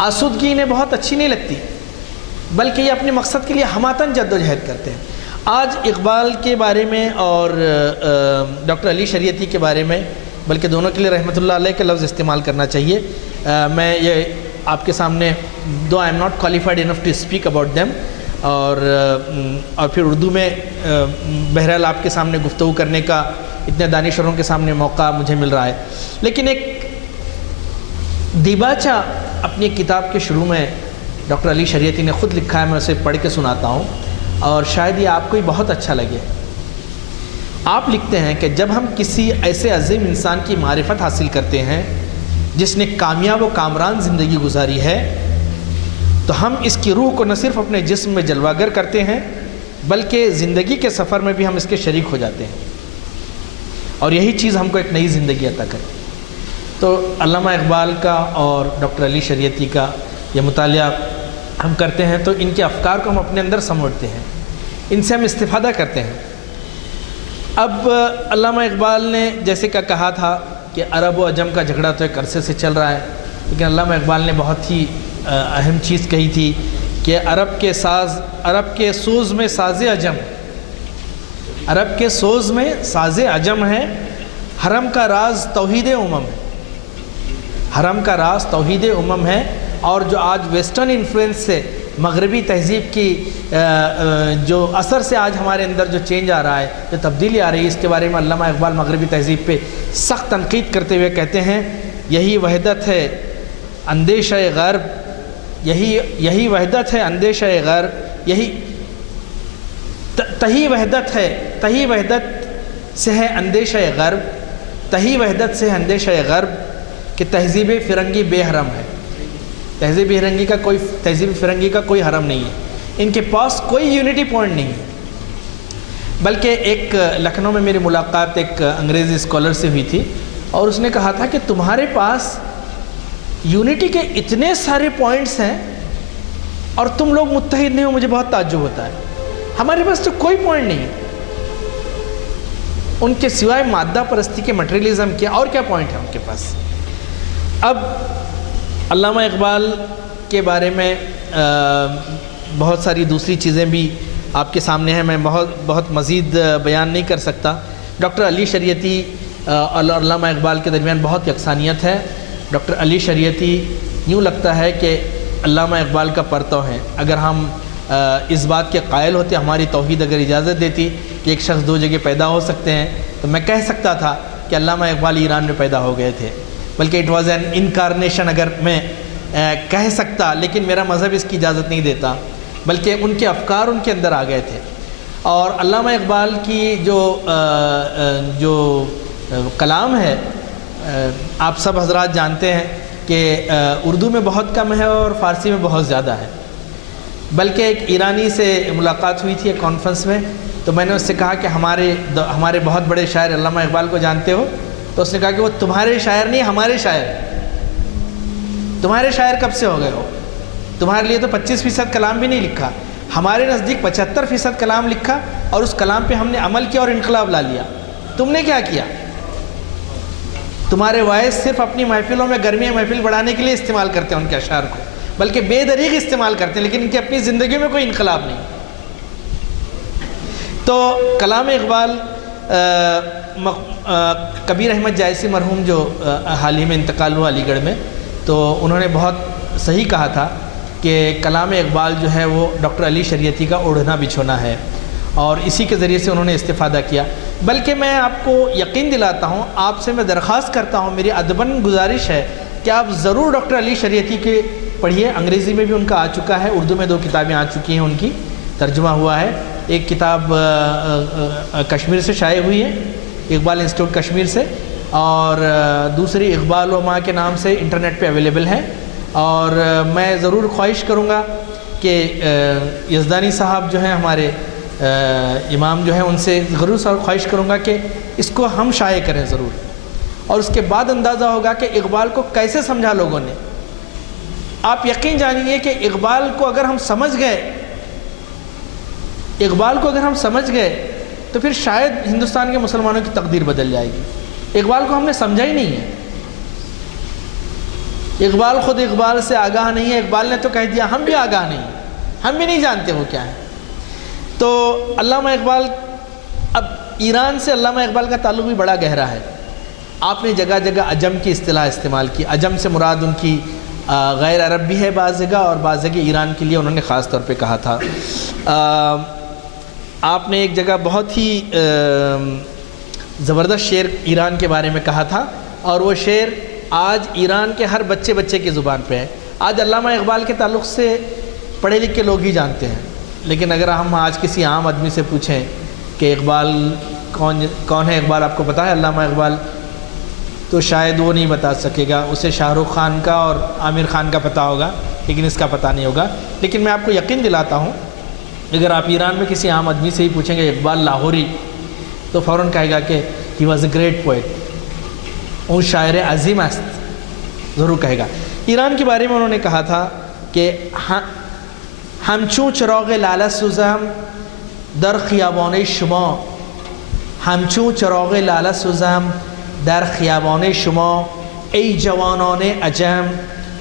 آسودگی انہیں بہت اچھی نہیں لگتی، بلکہ یہ اپنے مقصد کے لیے ہماتن جد و جہد کرتے ہیں۔ آج اقبال کے بارے میں اور ڈاکٹر علی شریعتی کے بارے میں، بلکہ دونوں کے لیے رحمۃ اللہ علیہ کے لفظ استعمال کرنا چاہیے۔ میں یہ آپ کے سامنے دو I am not qualified enough to speak about them, اور پھر اردو میں بہرحال آپ کے سامنے گفتگو کرنے کا اتنے دانشوروں کے سامنے موقع مجھے مل رہا ہے۔ لیکن ایک دیباچہ اپنی کتاب کے شروع میں ڈاکٹر علی شریعتی نے خود لکھا ہے، میں اسے پڑھ کے سناتا ہوں اور شاید یہ آپ کو ہی بہت اچھا لگے۔ آپ لکھتے ہیں کہ جب ہم کسی ایسے عظیم انسان کی معرفت حاصل کرتے ہیں جس نے کامیاب و کامران زندگی گزاری ہے، تو ہم اس کی روح کو نہ صرف اپنے جسم میں جلوہ گر کرتے ہیں بلکہ زندگی کے سفر میں بھی ہم اس کے شریک ہو جاتے ہیں، اور یہی چیز ہم کو ایک نئی زندگی عطا کرے۔ تو علامہ اقبال کا اور ڈاکٹر علی شریعتی کا یہ مطالعہ ہم کرتے ہیں تو ان کے افکار کو ہم اپنے اندر سموڑتے ہیں، ان سے ہم استفادہ کرتے ہیں۔ اب علامہ اقبال نے جیسے کہ کہا تھا کہ عرب و عجم کا جھگڑا تو ایک عرصے سے چل رہا ہے، لیکن علامہ اقبال نے بہت ہی اہم چیز کہی تھی کہ عرب کے سوز میں ساز عجم، عرب کے سوز میں ساز عجم ہے، حرم کا راز توحید امم ہے، حرم کا راز توحید امم ہے۔ اور جو آج ویسٹرن انفلوئنس سے مغربی تہذیب کی جو اثر سے آج ہمارے اندر جو چینج آ رہا ہے، جو تبدیلی آ رہی ہے، اس کے بارے میں علامہ اقبال مغربی تہذیب پہ سخت تنقید کرتے ہوئے کہتے ہیں، یہی وحدت ہے اندیشہ غرب، یہی وحدت ہے اندیشہ غرب، یہی تہی وحدت ہے، تہی وحدت سے ہے اندیشہ غرب، تہی وحدت سے ہے اندیشہ غرب کہ تہذیب فرنگی بے حرم ہے۔ تہذیب فرنگی کا کوئی حرم نہیں ہے، ان کے پاس کوئی یونٹی پوائنٹ نہیں ہے۔ بلکہ ایک لکھنؤ میں میری ملاقات ایک انگریزی اسکالر سے ہوئی تھی، اور اس نے کہا تھا کہ تمہارے پاس یونٹی کے اتنے سارے پوائنٹس ہیں اور تم لوگ متحد نہیں ہو، مجھے بہت تعجب ہوتا ہے۔ ہمارے پاس تو کوئی پوائنٹ نہیں ہے، ان کے سوائے مادہ پرستی کے مٹیریلزم کے اور کیا پوائنٹ ہے ان کے پاس۔ اب علامہ اقبال کے بارے میں بہت ساری دوسری چیزیں بھی آپ کے سامنے ہیں، میں بہت مزید بیان نہیں کر سکتا۔ ڈاکٹر علی شریعتی اور علامہ اقبال کے درمیان بہت یکسانیت ہے۔ ڈاکٹر علی شریعتی یوں لگتا ہے کہ علامہ اقبال کا پرتو ہے۔ اگر ہم اس بات کے قائل ہوتے، ہماری توحید اگر اجازت دیتی کہ ایک شخص دو جگہ پیدا ہو سکتے ہیں، تو میں کہہ سکتا تھا کہ علامہ اقبال ایران میں پیدا ہو گئے تھے، بلکہ اٹ واز این انکارنیشن اگر میں کہہ سکتا، لیکن میرا مذہب اس کی اجازت نہیں دیتا، بلکہ ان کے افکار ان کے اندر آ گئے تھے۔ اور علامہ اقبال کی جو کلام ہے، آپ سب حضرات جانتے ہیں کہ اردو میں بہت کم ہے اور فارسی میں بہت زیادہ ہے۔ بلکہ ایک ایرانی سے ملاقات ہوئی تھی ایک کانفرنس میں، تو میں نے اس سے کہا کہ ہمارے بہت بڑے شاعر علامہ اقبال کو جانتے ہو؟ تو اس نے کہا کہ وہ تمہارے شاعر نہیں، ہمارے شاعر۔ تمہارے شاعر کب سے ہو گئے ہو؟ تمہارے لیے تو 25% کلام بھی نہیں لکھا، ہمارے نزدیک 75% کلام لکھا اور اس کلام پہ ہم نے عمل کیا اور انقلاب لا لیا. تم نے کیا کیا؟ تمہارے وائس صرف اپنی محفلوں میں گرمی محفل بڑھانے کے لیے استعمال کرتے ہیں ان کے اشعار کو، بلکہ بے دریغ استعمال کرتے ہیں، لیکن ان کی اپنی زندگی میں کوئی انقلاب نہیں. تو کلام اقبال کبیر احمد جائسی مرحوم جو حال ہی میں انتقال ہوا علی گڑھ میں، تو انہوں نے بہت صحیح کہا تھا کہ کلام اقبال جو ہے وہ ڈاکٹر علی شریعتی کا اوڑھنا بچھونا ہے، اور اسی کے ذریعے سے انہوں نے استفادہ کیا. بلکہ میں آپ کو یقین دلاتا ہوں، آپ سے میں درخواست کرتا ہوں، میری ادباً گزارش ہے کہ آپ ضرور ڈاکٹر علی شریعتی کے پڑھیے. انگریزی میں بھی ان کا آ چکا ہے، اردو میں 2 کتابیں آ چکی ہیں ان کی، ترجمہ ہوا ہے. ایک کتاب کشمیر سے شائع ہوئی ہے، اقبال انسٹیٹیوٹ کشمیر سے، اور دوسری اقبال و ماں کے نام سے انٹرنیٹ پہ اویلیبل ہے. اور میں ضرور خواہش کروں گا کہ یزدانی صاحب جو ہیں ہمارے امام جو ہیں، ان سے ضرور خواہش کروں گا کہ اس کو ہم شائع کریں ضرور، اور اس کے بعد اندازہ ہوگا کہ اقبال کو کیسے سمجھا لوگوں نے. آپ یقین جانیے کہ اقبال کو اگر ہم سمجھ گئے تو پھر شاید ہندوستان کے مسلمانوں کی تقدیر بدل جائے گی. اقبال کو ہم نے سمجھا ہی نہیں ہے. اقبال خود اقبال سے آگاہ نہیں ہے. اقبال نے تو کہہ دیا ہم بھی آگاہ نہیں ہیں، ہم بھی نہیں جانتے وہ کیا ہے. تو علامہ اقبال، اب ایران سے علامہ اقبال کا تعلق بھی بڑا گہرا ہے. آپ نے جگہ جگہ عجم کی اصطلاح استعمال کی. عجم سے مراد ان کی غیر عرب بھی ہے بعض جگہ، اور بعض جگہ ایران کے لیے انہوں نے خاص طور پہ کہا تھا. آپ نے ایک جگہ بہت ہی زبردست شعر ایران کے بارے میں کہا تھا، اور وہ شعر آج ایران کے ہر بچے کی زبان پہ ہے. آج علامہ اقبال کے تعلق سے پڑھے لکھے لوگ ہی جانتے ہیں، لیکن اگر ہم آج کسی عام آدمی سے پوچھیں کہ اقبال کون ہے، اقبال آپ کو پتہ ہے علامہ اقبال، تو شاید وہ نہیں بتا سکے گا. اسے شاہ رخ خان کا اور عامر خان کا پتہ ہوگا، لیکن اس کا پتہ نہیں ہوگا. لیکن میں آپ کو یقین دلاتا ہوں، اگر آپ ایران میں کسی عام آدمی سے ہی پوچھیں گے اقبال لاہوری، تو فوراً کہے گا کہ he was a great poet, وہ شاعر عظیم است، ضرور کہے گا. ایران کے بارے میں انہوں نے کہا تھا کہ ہم چون چراغ لالہ سوزم در خیابان شما، ہم چون چراغ لالہ سوزم در خیابان شما، ای جوانان عجم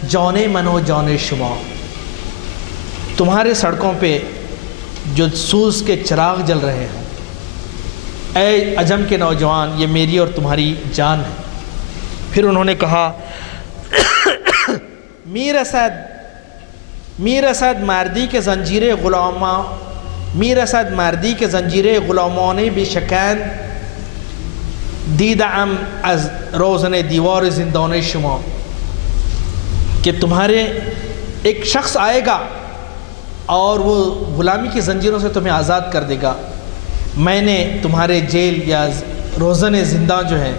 جان من و جان شما. تمہارے سڑکوں پہ جو سوز کے چراغ جل رہے ہیں، اے عجم کے نوجوان، یہ میری اور تمہاری جان ہے. پھر انہوں نے کہا میرسد مردی کے زنجیر غلاماں، میرسد مردی کے زنجیر غلامان بی شکن، دیدم از روزن دیوار زندان شما. کہ تمہارے ایک شخص آئے گا اور وہ غلامی کی زنجیروں سے تمہیں آزاد کر دے گا. میں نے تمہارے جیل یا روزن زندہ جو ہے،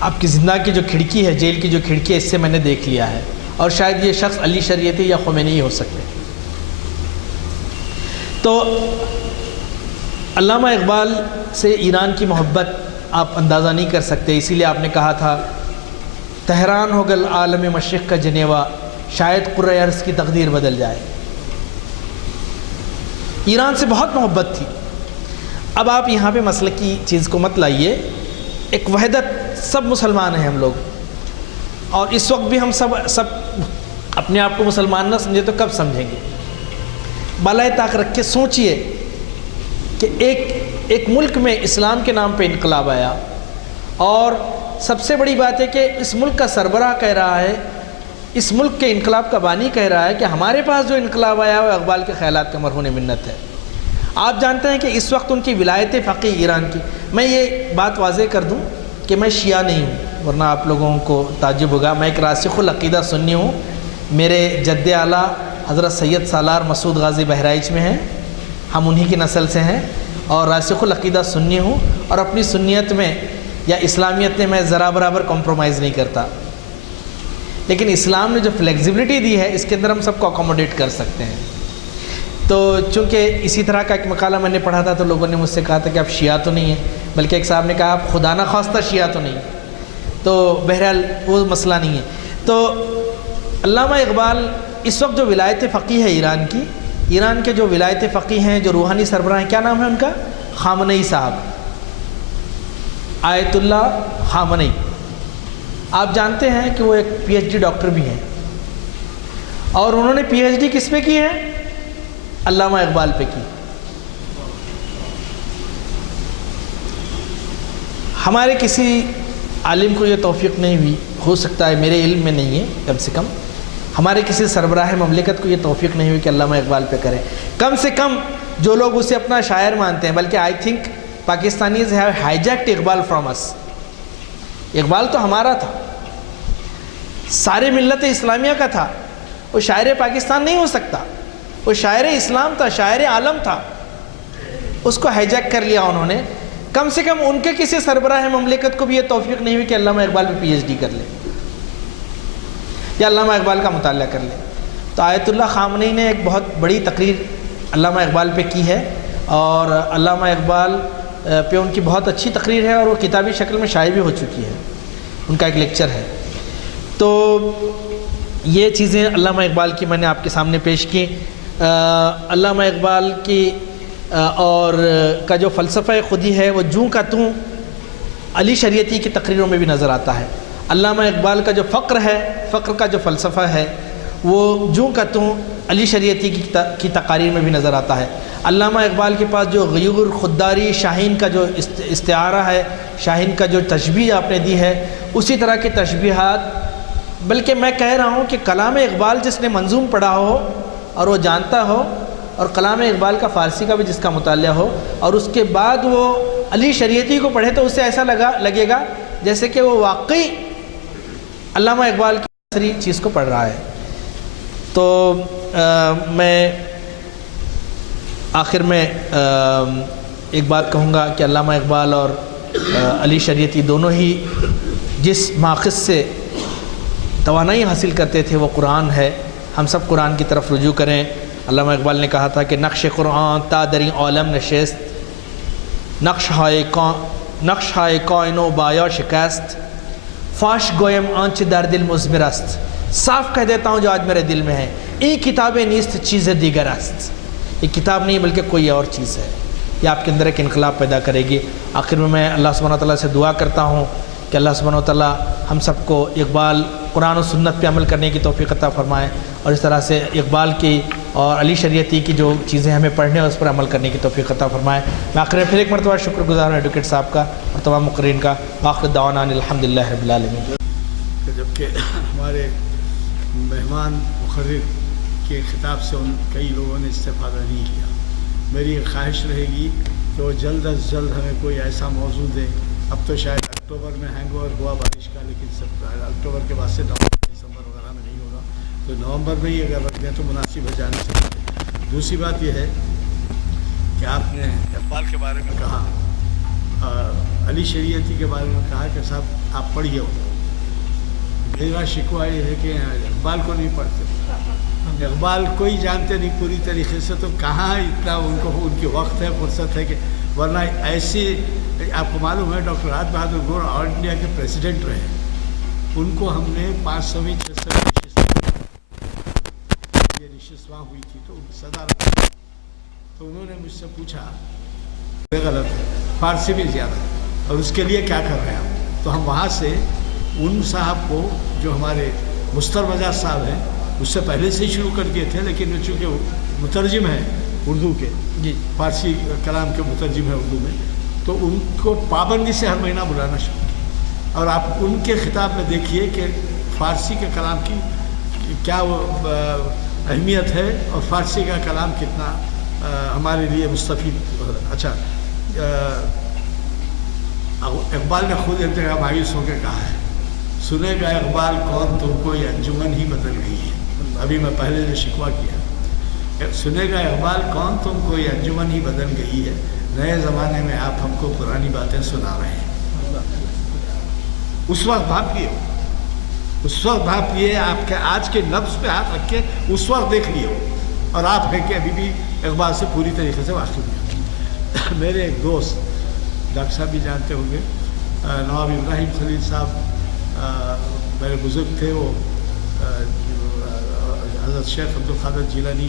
آپ کی زندہ کی جو کھڑکی ہے، جیل کی جو کھڑکی ہے، اس سے میں نے دیکھ لیا ہے. اور شاید یہ شخص علی شریعتی یا خمینی ہو سکتے. تو علامہ اقبال سے ایران کی محبت آپ اندازہ نہیں کر سکتے. اسی لیے آپ نے کہا تھا تہران ہو گل عالم مشرق کا جنیوا، شاید قرۂ ارض کی تقدیر بدل جائے. ایران سے بہت محبت تھی. اب آپ یہاں پہ مسئلے کی چیز کو مت لائیے. ایک وحدت، سب مسلمان ہیں ہم لوگ، اور اس وقت بھی ہم سب اپنے آپ کو مسلمان نہ سمجھے تو کب سمجھیں گے. بالائے طاق رکھ کے سوچئے کہ ایک ملک میں اسلام کے نام پہ انقلاب آیا، اور سب سے بڑی بات ہے کہ اس ملک کا سربراہ کہہ رہا ہے، اس ملک کے انقلاب کا بانی کہہ رہا ہے کہ ہمارے پاس جو انقلاب آیا وہ اقبال کے خیالات کا مرہون منت ہے. آپ جانتے ہیں کہ اس وقت ان کی ولایت فقیہ ایران کی، میں یہ بات واضح کر دوں کہ میں شیعہ نہیں ہوں، ورنہ آپ لوگوں کو تعجب ہوگا. میں ایک راسخ العقیدہ سنی ہوں. میرے جد اعلیٰ حضرت سید سالار مسعود غازی بہرائچ میں ہیں، ہم انہی کی نسل سے ہیں، اور راسخ العقیدہ سنی ہوں، اور اپنی سنیت میں یا اسلامیت میں میں ذرا برابر کمپرومائز نہیں کرتا. لیکن اسلام نے جو فلیکسیبلٹی دی ہے، اس کے اندر ہم سب کو اکوموڈیٹ کر سکتے ہیں. تو چونکہ اسی طرح کا ایک مقالہ میں نے پڑھا تھا، تو لوگوں نے مجھ سے کہا تھا کہ آپ شیعہ تو نہیں ہیں، بلکہ ایک صاحب نے کہا آپ خدا نہ خواستہ شیعہ تو نہیں. تو بہرحال وہ مسئلہ نہیں ہے. تو علامہ اقبال اس وقت جو ولایت فقیہ ہے ایران کی، ایران کے جو ولایت فقیہ ہیں، جو روحانی سربراہ ہیں، کیا نام ہے ان کا؟ خامنئی صاحب، آیت اللہ خامنئی۔ آپ جانتے ہیں کہ وہ ایک پی ایچ ڈی ڈاکٹر بھی ہیں، اور انہوں نے پی ایچ ڈی کس پہ کی ہے؟ علامہ اقبال پہ کی۔ ہمارے کسی عالم کو یہ توفیق نہیں ہوئی، ہو سکتا ہے میرے علم میں نہیں ہے، کم سے کم ہمارے کسی سربراہ مملکت کو یہ توفیق نہیں ہوئی کہ علامہ اقبال پہ کریں۔ کم سے کم جو لوگ اسے اپنا شاعر مانتے ہیں، بلکہ I think Pakistanis have hijacked Iqbal from us. Iqbal تو ہمارا تھا، سارے ملت اسلامیہ کا تھا، وہ شاعر پاکستان نہیں ہو سکتا، وہ شاعر اسلام تھا، شاعر عالم تھا، اس کو ہائیجیک کر لیا انہوں نے۔ کم سے کم ان کے کسی سربراہ مملکت کو بھی یہ توفیق نہیں ہوئی کہ علامہ اقبال پہ پی ایچ ڈی کر لے یا علامہ اقبال کا مطالعہ کر لے۔ تو آیت اللہ خامنئی نے ایک بہت بڑی تقریر علامہ اقبال پہ کی ہے، اور علامہ اقبال پہ ان کی بہت اچھی تقریر ہے، اور وہ کتابی شکل میں شائع بھی ہو چکی ہے، ان کا ایک لیکچر ہے۔ تو یہ چیزیں علامہ اقبال کی میں نے آپ کے سامنے پیش کی۔ علامہ اقبال کی اور کا جو فلسفہ خودی ہے وہ جوں کا توں علی شریعتی کی تقریروں میں بھی نظر آتا ہے۔ علامہ اقبال کا جو فقر ہے، فقر کا جو فلسفہ ہے، وہ جوں کا توں علی شریعتی کی تقاریر میں بھی نظر آتا ہے۔ علامہ اقبال کے پاس جو غیور، خودداری، شاہین کا جو استعارہ ہے، شاہین کا جو تشبیہ آپ نے دی ہے، اسی طرح کے تشبیہات، بلکہ میں کہہ رہا ہوں کہ کلام اقبال جس نے منظوم پڑھا ہو اور وہ جانتا ہو، اور کلام اقبال کا فارسی کا بھی جس کا مطالعہ ہو، اور اس کے بعد وہ علی شریعتی کو پڑھے، تو اسے ایسا لگے گا جیسے کہ وہ واقعی علامہ اقبال کی دوسری چیز کو پڑھ رہا ہے۔ تو میں آخر میں ایک بات کہوں گا کہ علامہ اقبال اور علی شریعتی دونوں ہی جس ماخذ سے توانائی حاصل کرتے تھے وہ قرآن ہے۔ ہم سب قرآن کی طرف رجوع کریں۔ علامہ اقبال نے کہا تھا کہ نقش قرآن تا دری عالم نشست، نقش ہائے کائن و بایا شکست، فاش گویم آنچ در دل مضمر است۔ صاف کہہ دیتا ہوں جو آج میرے دل میں ہے، ای کتاب نیست چیز دیگر است۔ یہ کتاب نہیں بلکہ کوئی اور چیز ہے، یہ آپ کے اندر ایک انقلاب پیدا کرے گی۔ آخر میں اللہ سبحانہ وتعالیٰ سے دعا کرتا ہوں کہ اللہ سبحانہ وتعالیٰ ہم سب کو اقبال قرآن و سنت پہ عمل کرنے کی توفیق عطا فرمائے، اور اس طرح سے اقبال کی اور علی شریعتی کی جو چیزیں ہمیں پڑھنے اور اس پر عمل کرنے کی توفیق عطا فرمائے۔ میں آخر میں پھر ایک مرتبہ شکر گزار ہوں ایڈوکیٹ صاحب کا اور تمام مقررین کا۔ آخر دعوانا الحمدللہ رب العالمین۔ جبکہ ہمارے مہمان مقرر کے خطاب سے کئی لوگوں نے استفادہ نہیں کیا، میری ایک خواہش رہے گی کہ وہ جلد از جلد ہمیں کوئی ایسا موضوع دے۔ اب تو شاید اکتوبر میں ہینگ اوور ہوا بارش کا، لیکن اکتوبر کے بعد سے نومبر دسمبر وغیرہ میں نہیں ہوگا، تو نومبر میں ہی اگر رکھ دیں تو مناسب ہے جانے سے پہلے۔ دوسری بات یہ ہے کہ آپ نے اقبال کے بارے میں کہا، علی شریعتی کے بارے میں کہا کہ صاحب آپ پڑھیے ہو۔ میرا شکوہ یہ ہے کہ اقبال کو نہیں پڑھتے، اقبال کوئی جانتے نہیں پوری طریقے سے، تو کہاں اتنا ان کی وقت ہے، فرصت ہے کہ ورنہ ایسی آپ کو معلوم ہے ڈاکٹر راحت بہادر گوڑ آل انڈیا کے پریزیڈنٹ رہے، ان کو ہم نے 500ویں 600ویں نشست وہاں ہوئی تھی تو صدارت، تو انہوں نے مجھ سے پوچھا غلط ہے، فارسی بھی زیادہ، اور اس کے لیے کیا کر رہے ہیں ہم؟ تو ہم وہاں سے ان صاحب کو جو ہمارے مستر مجاز صاحب ہیں اس سے پہلے سے ہی شروع کر دیے تھے، لیکن چونکہ وہ مترجم ہیں اردو کے، جی فارسی کلام کے مترجم ہیں اردو میں، تو ان کو پابندی سے ہر مہینہ بلانا شروع کیا۔ اور آپ ان کے خطاب میں دیکھیے کہ فارسی کے کلام کی کیا وہ اہمیت ہے اور فارسی کا کلام کتنا ہمارے لیے مستفید۔ اچھا، اقبال نے خود ایک جگہ مایوس ہو کے کہا ہے، سنے گا اقبال کون تم کو یہ انجمن ہی بدل گئی ہے۔ ابھی میں پہلے نے شکوہ کیا، سنے گا اقبال کون تم کو یہ انجمن ہی بدل گئی ہے، نئے زمانے میں آپ ہم کو پرانی باتیں سنا رہے ہیں۔ اس وقت بھاپیے، اس وقت بھاپیے، آپ کے آج کے نفس پہ ہاتھ رکھ کے اس وقت دیکھ لیے، اور آپ ہیں کہ ابھی بھی اقبال سے پوری طریقے سے واقف نہیں۔ میرے ایک دوست ڈاکٹر صاحب بھی جانتے ہوں گے، نواب ابراہیم خلیل صاحب میرے بزرگ تھے، وہ حضرت شیخ عبد القادر جیلانی